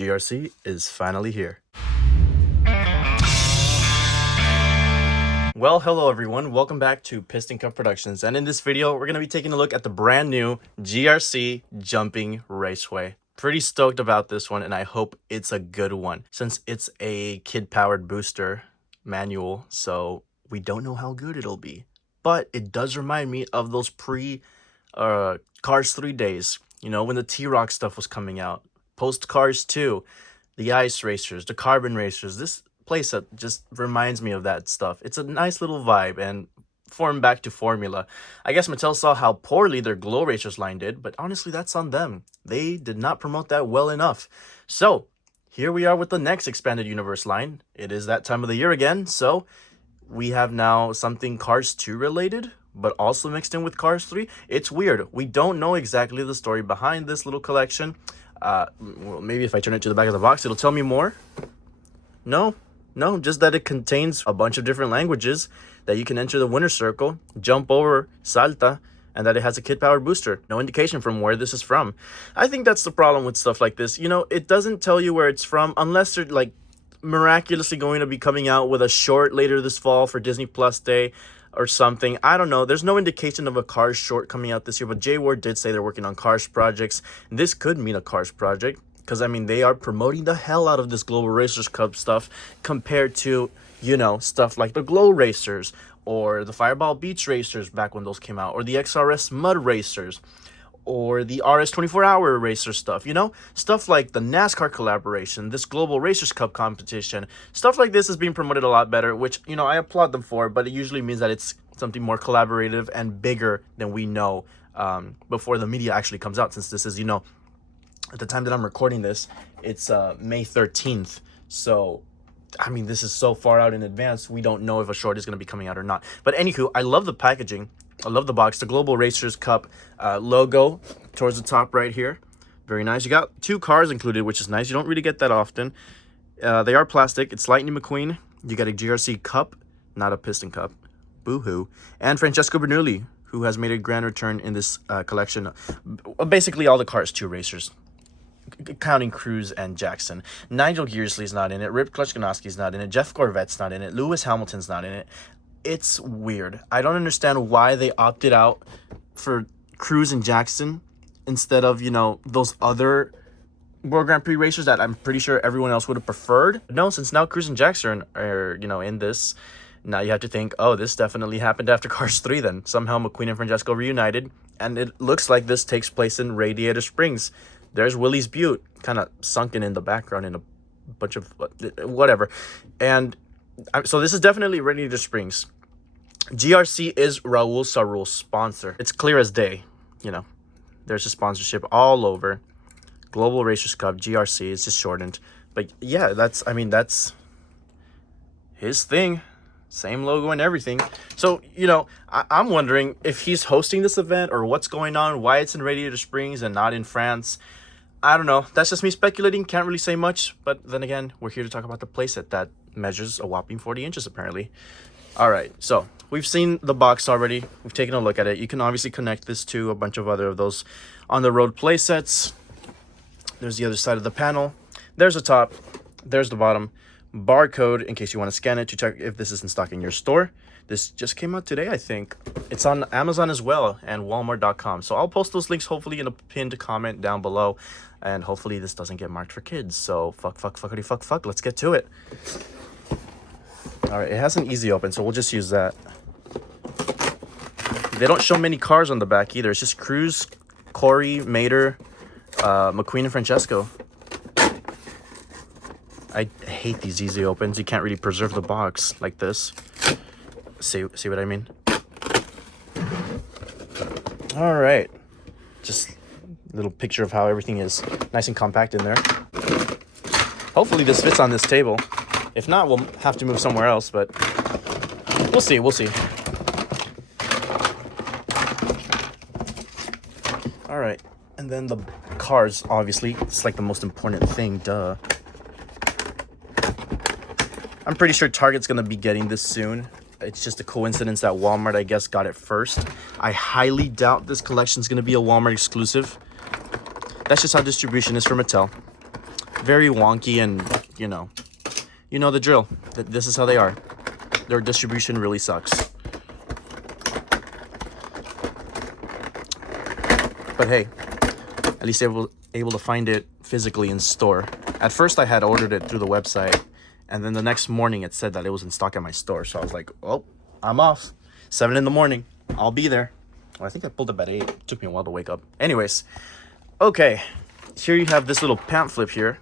GRC is finally here. Well, hello everyone, welcome back to Piston Cup Productions, and in this video we're going to be taking a look at the brand new GRC Jumping Raceway. Pretty stoked about this one, and I hope it's a good one since it's a kid-powered booster manual, so we don't know how good it'll be. But it does remind me of those Cars 3 days, you know, when the T-Rock stuff was coming out. Post Cars 2, the Ice Racers, the Carbon Racers. This playset just reminds me of that stuff. It's a nice little vibe and formed back to formula. I guess Mattel saw how poorly their Glow Racers line did, but honestly, that's on them. They did not promote that well enough. So here we are with the next expanded universe line. It is that time of the year again, so we have now something Cars 2 related, but also mixed in with Cars 3. It's weird. We don't know exactly the story behind this little collection. Well, maybe if I turn it to the back of the box, it'll tell me more. No, just that it contains a bunch of different languages, that you can enter the winner's circle, jump over, salta, and that it has a kid-powered booster. No indication from where this is from. I think that's the problem with stuff like this. You know, it doesn't tell you where it's from unless they're like miraculously going to be coming out with a short later this fall for Disney Plus Day or something. I don't know. There's no indication of a Cars short coming out this year, but Jay Ward did say they're working on Cars projects. This could mean a Cars project because, I mean, they are promoting the hell out of this Global Racers Cup stuff compared to, you know, stuff like the Glow Racers or the Fireball Beach Racers back when those came out, or the XRS Mud Racers, or the RS 24-hour racer stuff, you know? Stuff like the NASCAR collaboration, this Global Racers Cup competition. Stuff like this is being promoted a lot better, which, you know, I applaud them for, but it usually means that it's something more collaborative and bigger than we know before the media actually comes out, since this is, you know, at the time that I'm recording this, it's May 13th. So, I mean, this is so far out in advance, we don't know if a short is going to be coming out or not. But anywho, I love the packaging. I love the box. The Global Racers Cup logo towards the top right here. Very nice. You got 2 cars included, which is nice. You don't really get that often. They are plastic. It's Lightning McQueen. You got a GRC Cup, not a Piston Cup. Boo-hoo. And Francesco Bernoulli, who has made a grand return in this collection. Basically all the Cars 2 racers, counting Cruz and Jackson. Nigel Gearsley's not in it. Rip Kluczkanowski's not in it. Jeff Corvette's not in it. Lewis Hamilton's not in it. It's weird. I don't understand why they opted out for Cruz and Jackson instead of, you know, those other World Grand Prix racers that I'm pretty sure everyone else would have preferred. No, since now Cruz and Jackson are, you know, in this, now you have to think, oh, this definitely happened after Cars 3 then. Somehow McQueen and Francesco reunited, and it looks like this takes place in Radiator Springs. There's Willie's Butte, kind of sunken in the background in a bunch of whatever. And so this is definitely Radiator Springs. GRC is Raul Sarul's sponsor. It's clear as day, you know. There's a sponsorship all over. Global Racers Cup, GRC, it's just shortened. But yeah, that's his thing. Same logo and everything. So, you know, I'm wondering if he's hosting this event or what's going on, why it's in Radiator Springs and not in France. I don't know. That's just me speculating. Can't really say much. But then again, we're here to talk about the playset that measures a whopping 40 inches, apparently. All right, so we've seen the box already. We've taken a look at it. You can obviously connect this to a bunch of other of those on-the-road playsets. There's the other side of the panel. There's the top. There's the bottom. Barcode in case you want to scan it to check if this is in stock in your store. This just came out today, I think. It's on Amazon as well and Walmart.com. So I'll post those links hopefully in a pinned comment down below. And hopefully this doesn't get marked for kids. So fuck. Let's get to it. All right, it has an easy open, so we'll just use that. They don't show many cars on the back either. It's just Cruz, Corey, Mater, McQueen, and Francesco. I hate these easy opens. You can't really preserve the box like this. See what I mean? All right. Just a little picture of how everything is nice and compact in there. Hopefully this fits on this table. If not, we'll have to move somewhere else, but we'll see. All right. And then the cars, obviously. It's like the most important thing, duh. I'm pretty sure Target's going to be getting this soon. It's just a coincidence that Walmart, I guess, got it first. I highly doubt this collection is going to be a Walmart exclusive. That's just how distribution is for Mattel. very wonky, and you know the drill. This is how they are. Their distribution really sucks. But hey, at least able to find it physically in store. At first I had ordered it through the website, and then the next morning it said that it was in stock at my store. So I was like, oh, I'm off. 7 in the morning. I'll be there. Well, I think I pulled up at 8. It took me a while to wake up. Anyways, okay. Here you have this little pamphlet here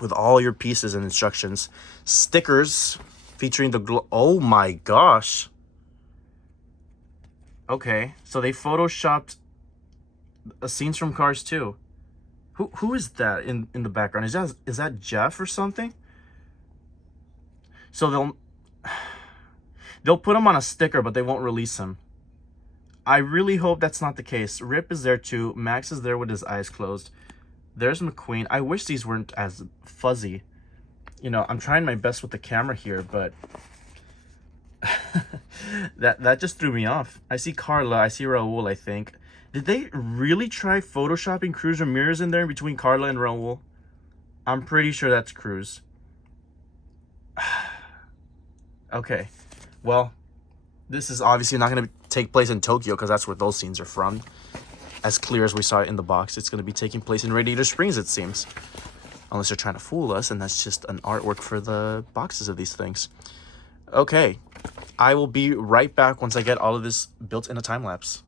with all your pieces and instructions. Stickers featuring the oh my gosh. Okay, so they photoshopped scenes from Cars 2. Who is that in the background? Is that Jeff or something? So they'll put him on a sticker, but they won't release him. I really hope that's not the case. Rip is there too. Max is there with his eyes closed. There's McQueen. I wish these weren't as fuzzy. You know, I'm trying my best with the camera here, but that just threw me off. I see Carla. I see Raul, I think. Did they really try photoshopping Cruz Ramirez in there between Carla and Raul? I'm pretty sure that's Cruz. Okay, well, this is obviously not going to take place in Tokyo because that's where those scenes are from. As clear as we saw it in the box, it's going to be taking place in Radiator Springs, it seems. Unless they're trying to fool us, and that's just an artwork for the boxes of these things. Okay, I will be right back once I get all of this built in a time lapse.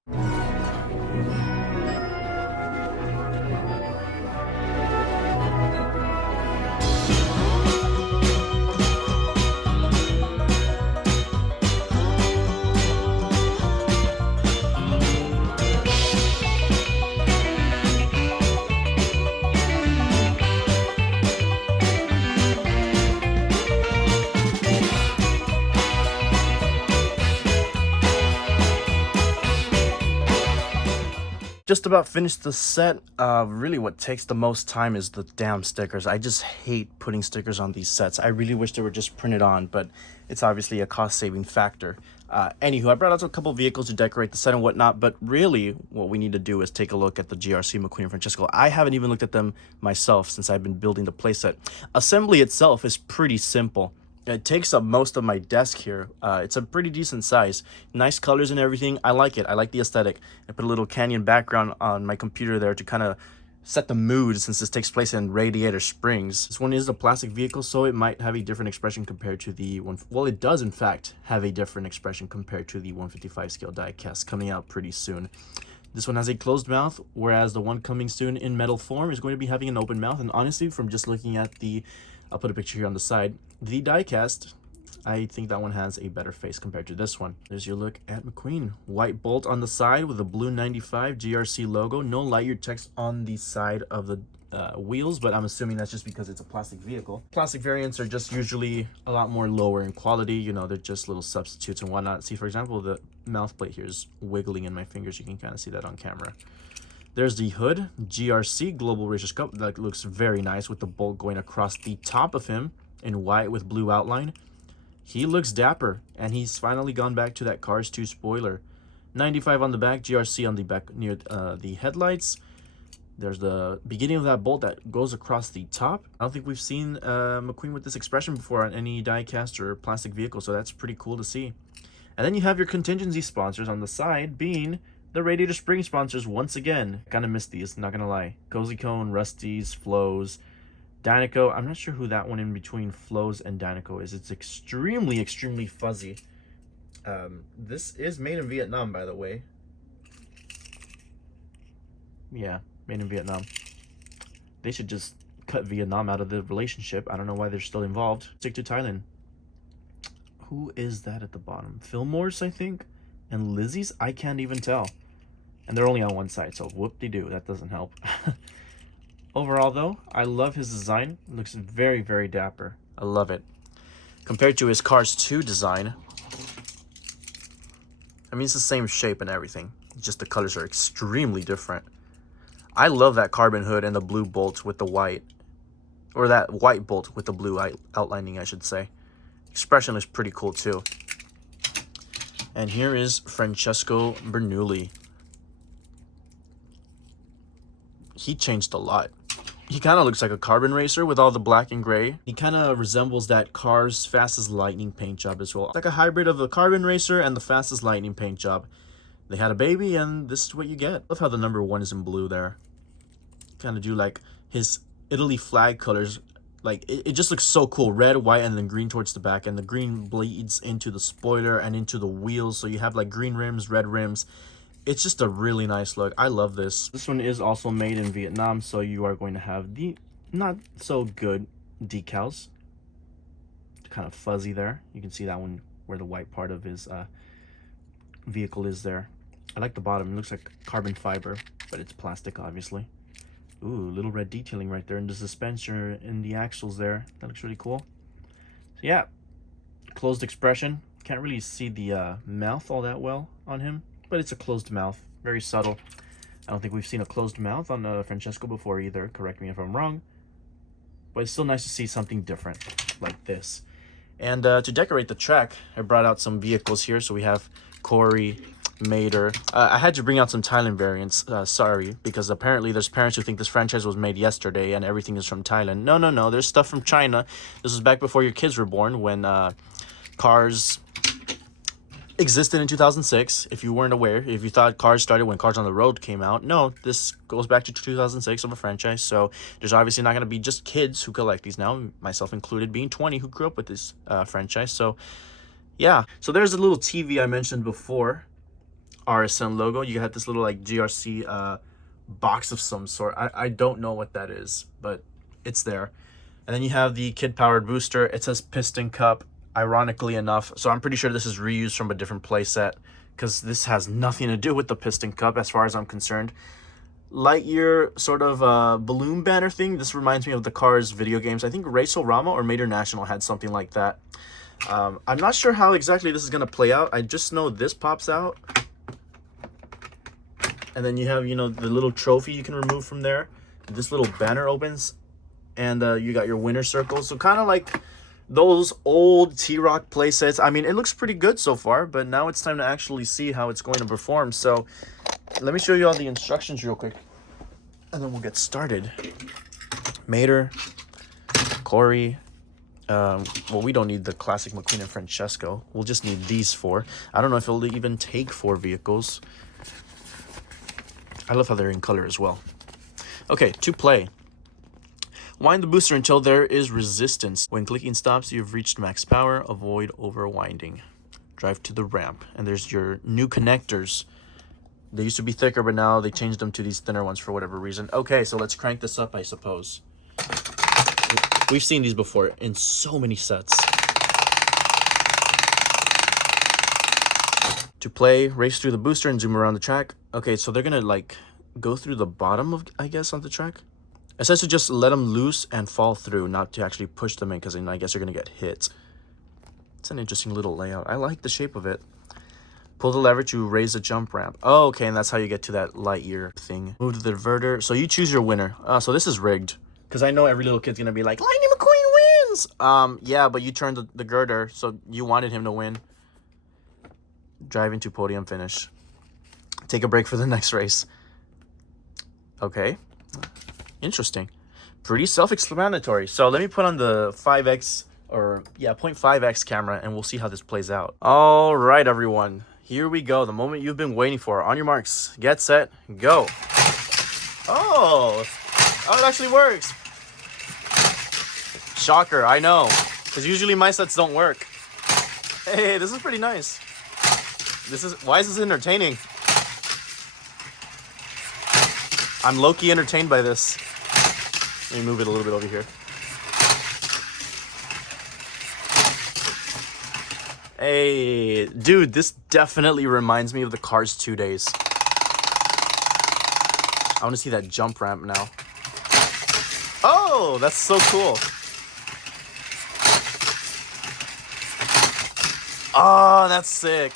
Just about finished the set. Really what takes the most time is the damn stickers. I just hate putting stickers on these sets. I really wish they were just printed on, but it's obviously a cost-saving factor. Anywho, I brought out a couple vehicles to decorate the set and whatnot, but really what we need to do is take a look at the GRC McQueen and Francesco. I haven't even looked at them myself since I've been building the playset. Assembly itself is pretty simple. It takes up most of my desk here. It's a pretty decent size. Nice colors and everything. I like it. I like the aesthetic. I put a little canyon background on my computer there to kind of set the mood since this takes place in Radiator Springs. This one is a plastic vehicle, so it might have a different expression compared to the one. Well, it does in fact have a different expression compared to the 155 scale diecast coming out pretty soon. This one has a closed mouth, whereas the one coming soon in metal form is going to be having an open mouth. And honestly, from just looking at the, I'll put a picture here on the side, the diecast, I think that one has a better face compared to this one. There's your look at McQueen. White bolt on the side with a blue 95 GRC logo. No light year text on the side of the wheels, but I'm assuming that's just because it's a plastic vehicle. Plastic variants are just usually a lot more lower in quality. You know, they're just little substitutes and whatnot. See, for example, the mouth plate here is wiggling in my fingers. You can kind of see that on camera. There's the hood, GRC Global Racers Cup. That looks very nice with the bolt going across the top of him in white with blue outline. He looks dapper, and he's finally gone back to that Cars 2 spoiler. 95 on the back, GRC on the back near the headlights. There's the beginning of that bolt that goes across the top. I don't think we've seen McQueen with this expression before on any diecast or plastic vehicle, so that's pretty cool to see. And then you have your contingency sponsors on the side being the Radiator Spring sponsors once again. Kind of missed these, not gonna lie. Cozy Cone, Rusty's, Flows, Dynaco. I'm not sure who that one in between Flows and Dynaco is. It's extremely, extremely fuzzy. This is made in Vietnam, by the way. Yeah, made in Vietnam. They should just cut Vietnam out of the relationship. I don't know why they're still involved. Stick to Thailand. Who is that at the bottom? Fillmore's, I think? And Lizzie's? I can't even tell. And they're only on one side, so whoop-de-doo. That doesn't help. Overall, though, I love his design. It looks very, very dapper. I love it. Compared to his Cars 2 design, I mean, it's the same shape and everything. Just the colors are extremely different. I love that carbon hood and the blue bolt with the white. Or that white bolt with the blue outlining, I should say. Expression is pretty cool, too. And here is Francesco Bernoulli. He changed a lot. He kind of looks like a carbon racer with all the black and gray. He kind of resembles that Cars Fastest Lightning paint job as well. It's like a hybrid of the carbon racer and the Fastest Lightning paint job. They had a baby and this is what you get. I love how the number 1 is in blue there. Kind of do like his Italy flag colors. Like it just looks so cool. Red, white, and then green towards the back. And the green bleeds into the spoiler and into the wheels. So you have like green rims, red rims. It's just a really nice look. I love this. This one is also made in Vietnam, so you are going to have the not so good decals. Kind of fuzzy there. You can see that one where the white part of his vehicle is there. I like the bottom. It looks like carbon fiber, but it's plastic, obviously. Ooh, little red detailing right there in the suspension in the axles there. That looks really cool. So yeah, closed expression. Can't really see the mouth all that well on him, but it's a closed mouth, very subtle. I don't think we've seen a closed mouth on Francesco before either. Correct me if I'm wrong. But it's still nice to see something different like this. And to decorate the track, I brought out some vehicles here. So we have Corey, Mater. I had to bring out some Thailand variants, sorry, because apparently there's parents who think this franchise was made yesterday and everything is from Thailand. No, there's stuff from China. This was back before your kids were born, when Cars existed in 2006. If you weren't aware, if you thought Cars started when Cars on the Road came out, no, this goes back to 2006 of a franchise. So there's obviously not going to be just kids who collect these now, myself included, being 20 who grew up with this franchise. So yeah, so there's a little TV I mentioned before. RSM logo. You had this little like GRC box of some sort. I don't know what that is, but it's there. And then you have the kid powered booster. It says Piston Cup, ironically enough. So I'm pretty sure this is reused from a different playset, because this has nothing to do with the Piston Cup as far as I'm concerned. Lightyear sort of balloon banner thing. This reminds me of the Cars video games. I think Raceway or Mater National had something like that. I'm not sure how exactly this is going to play out. I just know this pops out. And then you have, you know, the little trophy you can remove from there. This little banner opens. And you got your winner circles. So kind of like those old T-Rock playsets. I mean, it looks pretty good so far. But now it's time to actually see how it's going to perform. So let me show you all the instructions real quick. And then we'll get started. Mater, Corey. Well, we don't need the classic McQueen and Francesco. We'll just need these 4. I don't know if it'll even take 4 vehicles. I love how they're in color as well. Okay, to play. Wind the booster until there is resistance. When clicking stops, you've reached max power. Avoid overwinding. Drive to the ramp. And there's your new connectors. They used to be thicker, but now they changed them to these thinner ones for whatever reason. Okay, so let's crank this up, I suppose. We've seen these before in so many sets. To play, race through the booster and zoom around the track. Okay, so they're gonna like go through the bottom of, I guess, on the track. It says to just let them loose and fall through, not to actually push them in, because then I guess you're gonna get hit. It's an interesting little layout. I like the shape of it. Pull the lever to raise the jump ramp. Oh, okay, and that's how you get to that Lightyear thing. Move to the diverter. So you choose your winner. So this is rigged, because I know every little kid's gonna be like, Lightning McQueen wins! Yeah, but you turned the girder, so you wanted him to win. Drive into podium finish. Take a break for the next race. Okay. Interesting. Pretty self-explanatory. So let me put on the 5x, or yeah, 0.5x camera, and we'll see how this plays out. All right, everyone. Here we go. The moment you've been waiting for. On your marks. Get set. Go. Oh, it actually works. Shocker, I know. Because usually my sets don't work. Hey, this is pretty nice. Why is this entertaining? I'm low-key entertained by this. Let me move it a little bit over here. Hey, dude, this definitely reminds me of the Cars 2 days. I want to see that jump ramp now. Oh, that's so cool. Oh, that's sick.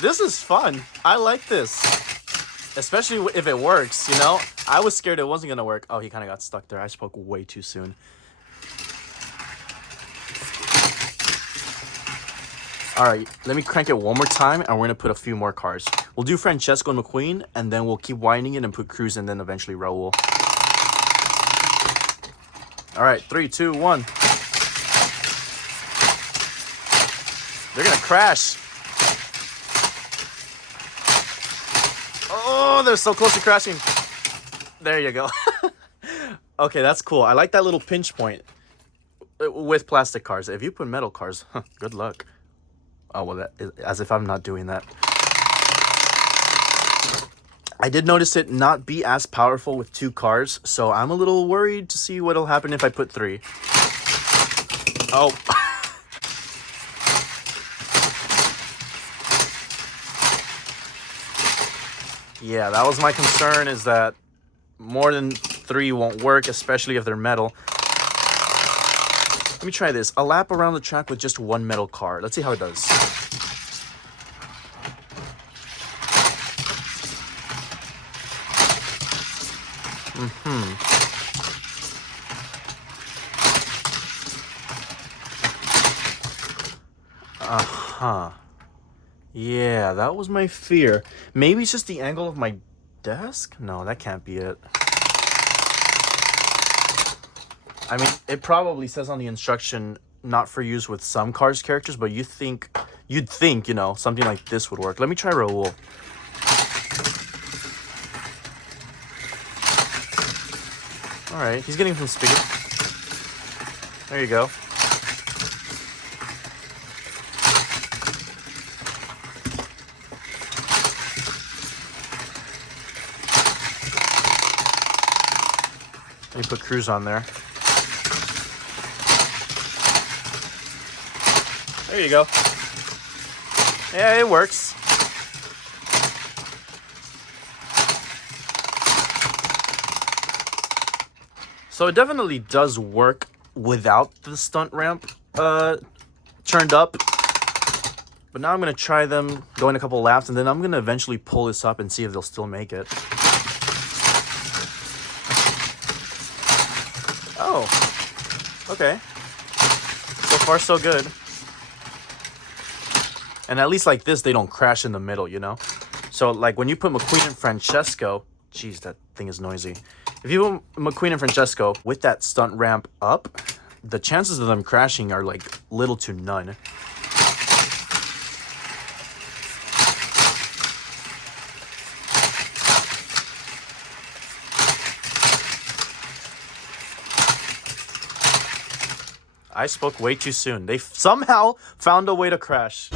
This is fun. I like this. Especially if it works, you know? I was scared it wasn't going to work. Oh, he kind of got stuck there. I spoke way too soon. All right, let me crank it one more time, and we're gonna put a few more cars. We'll do Francesco and McQueen, and then we'll keep winding it and put Cruz, and then eventually Raul. All right, 3, 2, 1. They're gonna crash. Oh, they're so close to crashing. There you go. Okay, that's cool. I like that little pinch point with plastic cars. If you put metal cars, good luck. Oh, well, that is, as if I'm not doing that. I did notice it not be as powerful with 2 cars, so I'm a little worried to see what'll happen if I put 3. Oh. Yeah, that was my concern, is that more than 3 won't work, especially if they're metal. Let me try this. A lap around the track with just 1 metal car. Let's see how it does. Yeah, that was my fear. Maybe it's just the angle of my desk? No, that can't be it. I mean, it probably says on the instruction not for use with some Cars characters, but you'd think, you know, something like this would work. Let me try Raul. All right, he's getting some speed. There you go. Let me put Cruz on there. There you go. Yeah, it works. So it definitely does work without the stunt ramp turned up. But now I'm going to try them going a couple laps, and then I'm going to eventually pull this up and see if they'll still make it. Oh, okay. So far, so good. And at least like this, they don't crash in the middle, you know? So like when you put McQueen and Francesco, geez, that thing is noisy. If you put McQueen and Francesco with that stunt ramp up, the chances of them crashing are like little to none. I spoke way too soon. They somehow found a way to crash.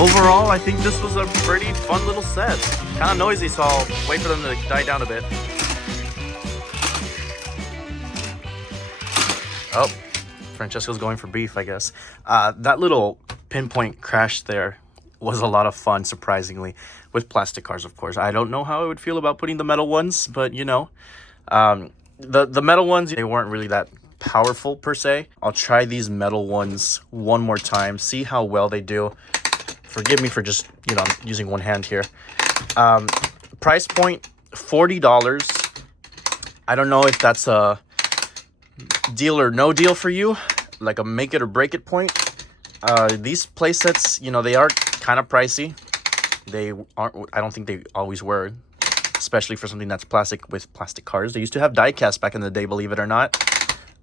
Overall, I think this was a pretty fun little set. Kind of noisy, so I'll wait for them to die down a bit. Oh, Francesco's going for beef, I guess. That little pinpoint crash there was a lot of fun, surprisingly, with plastic cars, of course. I don't know how I would feel about putting the metal ones, but you know, the metal ones, they weren't really that powerful per se. I'll try these metal ones one more time, see how well they do. Forgive me for just, you know, I'm using one hand here. Price point, $40. I don't know if that's a deal or no deal for you, like a make it or break it point. These play sets, you know, they are kind of pricey. They aren't, I don't think they always were, especially for something that's plastic with plastic cars. They used to have die cast back in the day, believe it or not.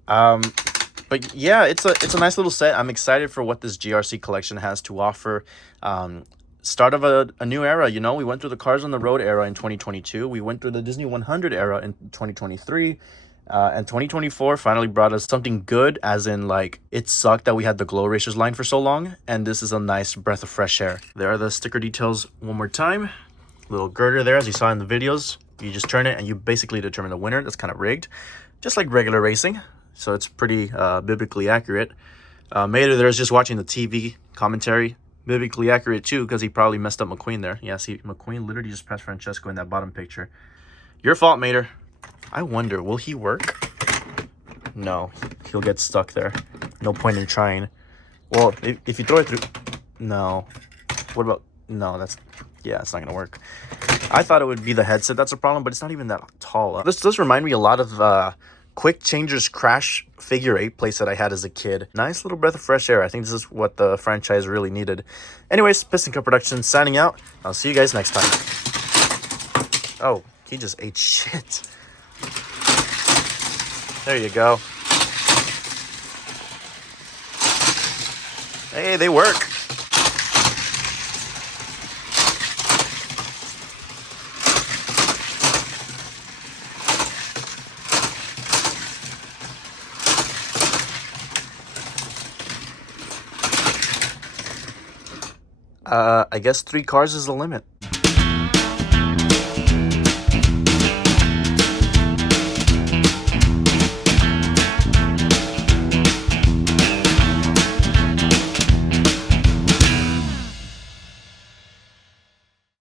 But yeah, it's a nice little set. I'm excited for what this GRC collection has to offer. Start of a new era, you know. We went through the Cars on the Road era in 2022. We went through the Disney 100 era in 2023. And 2024 finally brought us something good, as in, like, it sucked that we had the Glow Racers line for so long, and this is a nice breath of fresh air. There are the sticker details one more time. Little girder there, as you saw in the videos. You just turn it and you basically determine the winner. That's kind of rigged, just like regular racing. So it's pretty biblically accurate. Mater there's just watching the TV commentary. Biblically accurate too, because he probably messed up McQueen there. Yeah, see, McQueen literally just passed Francesco in that bottom picture. Your fault, Mater. I wonder, will he work? No, he'll get stuck there. No point in trying. Well, if you throw it through... No. What about... No, that's... Yeah, it's not going to work. I thought it would be the headset that's a problem, but it's not even that tall. This does remind me a lot of Quick Changer's Crash Figure 8 playset I had as a kid. Nice little breath of fresh air. I think this is what the franchise really needed. Anyways, Piston Cup Productions signing out. I'll see you guys next time. Oh, he just ate shit. There you go. Hey, they work. I guess 3 cars is the limit.